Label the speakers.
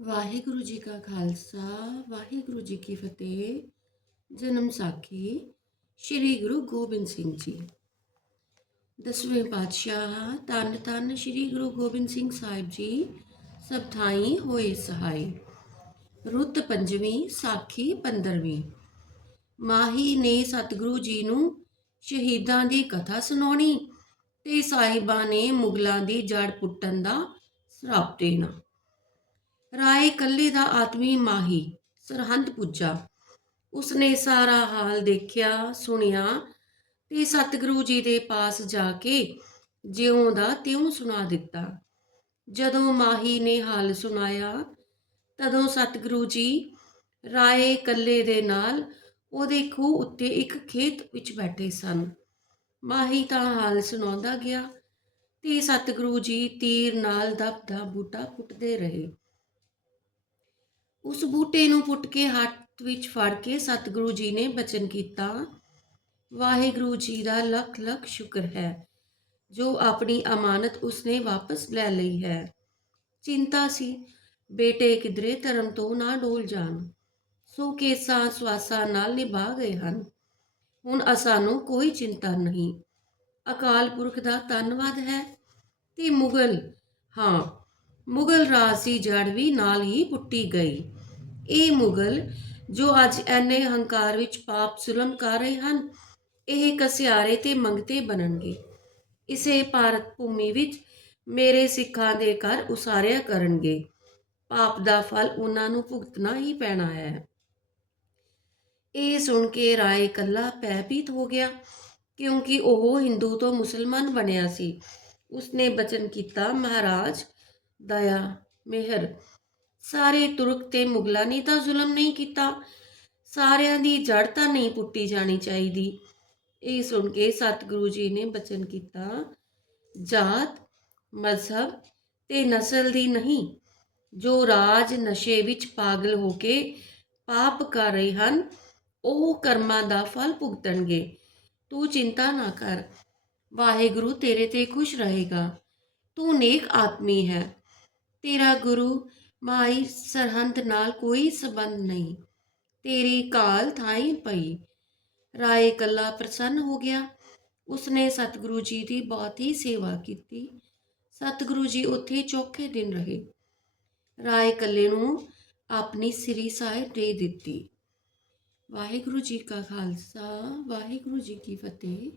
Speaker 1: ਵਾਹਿਗੁਰੂ ਜੀ ਕਾ ਖਾਲਸਾ, ਵਾਹਿਗੁਰੂ ਜੀ ਕੀ ਫਤਿਹ। ਜਨਮ ਸਾਖੀ ਸ੍ਰੀ ਗੁਰੂ ਗੋਬਿੰਦ ਸਿੰਘ ਜੀ। ਦਸਵੇਂ ਪਾਤਸ਼ਾਹ ਤਨ ਤਨ ਸ੍ਰੀ ਗੁਰੂ ਗੋਬਿੰਦ ਸਿੰਘ ਸਾਹਿਬ ਜੀ, ਸਭ ਥਾਈ ਹੋਏ ਸਹਾਈ। ਰੁੱਤ ਪੰਜਵੀਂ, ਸਾਖੀ 15ਵੀਂ ਮਾਹੀ ਨੇ ਸਤਿਗੁਰੂ ਜੀ ਨੂੰ ਸ਼ਹੀਦਾਂ ਦੀ ਕਥਾ ਸੁਣਾਉਣੀ ਤੇ ਸਾਹਿਬਾਂ ਨੇ ਮੁਗਲਾਂ ਦੀ ਜੜ ਪੁੱਟਣ ਦਾ ਸਰਾਪ ਦੇਣਾ। ਰਾਏ ਕੱਲੇ ਦਾ ਆਦਮੀ ਮਾਹੀ, ਸਰਹੰਦ ਪੁੱਜਾ। ਉਸਨੇ ਸਾਰਾ ਹਾਲ ਦੇਖਿਆ, ਸੁਣਿਆ ਤੇ ਸਤਿਗੁਰੂ ਜੀ ਦੇ ਪਾਸ ਜਾ ਕੇ ਜਿਉਂ ਦਾ ਤਿਉਂ ਸੁਣਾ ਦਿੱਤਾ। ਜਦੋਂ ਮਾਹੀ ਨੇ ਹਾਲ ਸੁਣਾਇਆ, ਤਦੋਂ ਸਤਿਗੁਰੂ ਜੀ ਰਾਏ ਕੱਲੇ ਦੇ ਨਾਲ ਉਹਦੇ ਖੂਹ ਉੱਤੇ ਇੱਕ ਖੇਤ ਵਿੱਚ ਬੈਠੇ ਸਨ। ਮਾਹੀ ਤਾਂ ਹਾਲ ਸੁਣਾਉਂਦਾ ਗਿਆ ਤੇ ਸਤਿਗੁਰੂ ਜੀ ਤੀਰ ਨਾਲ ਦਬਦਾ ਬੂਟਾ ਪੁੱਟਦੇ ਰਹੇ। ਉਸ ਬੂਟੇ ਨੂੰ ਪੁੱਟ ਕੇ ਹੱਥ ਵਿੱਚ ਫੜ ਕੇ ਸਤਿਗੁਰੂ ਜੀ ਨੇ ਬਚਨ ਕੀਤਾ। ਵਾਹਿਗੁਰੂ ਜੀ ਦਾ ਲੱਖ ਲੱਖ ਸ਼ੁਕਰ ਹੈ, ਜੋ ਆਪਣੀ ਅਮਾਨਤ ਉਸਨੇ ਵਾਪਸ ਲੈ ਲਈ ਹੈ। ਚਿੰਤਾ ਸੀ, ਬੇਟੇ ਕਿਧਰੇ ਧਰਮ ਤੋਂ ਨਾ ਡੋਲ ਜਾਣ। ਸੋ ਕੇਸਾਂ ਸਵਾਸਾਂ ਨਾਲ ਨਿਭਾ ਗਏ ਹਨ। ਹੁਣ ਅਸਾਨੂੰ ਕੋਈ ਚਿੰਤਾ ਨਹੀਂ। ਅਕਾਲ ਪੁਰਖ ਦਾ ਧੰਨਵਾਦ ਹੈ ਤੇ ਮੁਗਲ, ਹਾਂ, ਮੁਗਲ ਰਾਜ ਦੀ ਜੜ ਵੀ ਨਾਲ ਹੀ ਪੁੱਟੀ ਗਈ। ਇਹ ਮੁਗਲ ਜੋ ਅੱਜ ਐਨੇ ਹੰਕਾਰ ਵਿੱਚ ਪਾਪ ਜ਼ੁਲਮ ਕਰ ਰਹੇ ਹਨ, ਇਹ ਕਸਿਆਰੇ ਤੇ ਮੰਗਤੇ ਬਣਨਗੇ। ਇਸੇ ਭਾਰਤ ਭੂਮੀ ਵਿੱਚ ਮੇਰੇ ਸਿੱਖਾਂ ਦੇ ਘਰ ਉਸਾਰਿਆ ਕਰਨਗੇ। ਪਾਪ ਦਾ ਫਲ ਉਹਨਾਂ ਨੂੰ ਭੁਗਤਣਾ ਹੀ ਪੈਣਾ ਹੈ। ਇਹ ਸੁਣ ਕੇ ਰਾਏ ਕੱਲਾ ਪੈਪੀਤ ਹੋ ਗਿਆ, ਕਿਉਂਕਿ ਉਹ ਹਿੰਦੂ ਤੋਂ ਮੁਸਲਮਾਨ ਬਣਿਆ ਸੀ। ਉਸਨੇ ਬਚਨ ਕੀਤਾ, ਮਹਾਰਾਜ, ਦਇਆ, ਮਿਹਰ ਸਾਰੇ ਤੁਰਕ ਤੇ ਮੁਗਲਾਂ ਨੇ ਤਾਂ ਜ਼ੁਲਮ ਨਹੀਂ ਕੀਤਾ। ਸਾਰਿਆਂ ਦੀ ਜੜ ਤਾਂ ਨਹੀਂ ਪੁੱਟੀ ਜਾਣੀ ਚਾਹੀਦੀ। ਇਹ ਸੁਣ ਕੇ ਸਤਿਗੁਰੂ ਜੀ ਨੇ ਬਚਨ ਕੀਤਾ, ਜਾਤ, ਮਜ਼ਹਬ ਤੇ ਨਸਲ ਦੀ ਨਹੀਂ, ਜੋ ਰਾਜ ਨਸ਼ੇ ਵਿੱਚ ਪਾਗਲ ਹੋ ਕੇ ਪਾਪ ਕਰ ਰਹੇ ਹਨ, ਉਹ ਕਰਮਾਂ ਦਾ ਫਲ ਭੁਗਤਣਗੇ। ਤੂੰ ਚਿੰਤਾ ਨਾ ਕਰ। ਵਾਹਿਗੁਰੂ ਤੇਰੇ ਤੇ ਖੁਸ਼ ਰਹੇਗਾ। ਤੂੰ ਨੇਕ ਆਦਮੀ ਹੈ। ਤੇਰਾ ਗੁਰੂ ਮਾਈ ਸਰਹੰਦ ਨਾਲ ਕੋਈ ਸਬੰਧ ਨਹੀਂ। ਤੇਰੀ ਕਾਲ ਥਾਈ ਪਈ। ਰਾਏ ਕੱਲਾ ਪ੍ਰਸੰਨ ਹੋ ਗਿਆ। ਉਸਨੇ ਸਤਿਗੁਰੂ ਜੀ ਦੀ ਬਹੁਤ ਹੀ ਸੇਵਾ ਕੀਤੀ। ਸਤਿਗੁਰੂ ਜੀ ਉੱਥੇ ਚੌਥੇ ਦਿਨ ਰਹੇ। ਰਾਏ ਕੱਲੇ ਨੂੰ ਆਪਣੀ ਸ੍ਰੀ ਸਾਹਿਬ ਦੇ ਦਿੱਤੀ। ਵਾਹਿਗੁਰੂ ਜੀ ਕਾ ਖਾਲਸਾ, ਵਾਹਿਗੁਰੂ ਜੀ ਕੀ ਫਤਿਹ।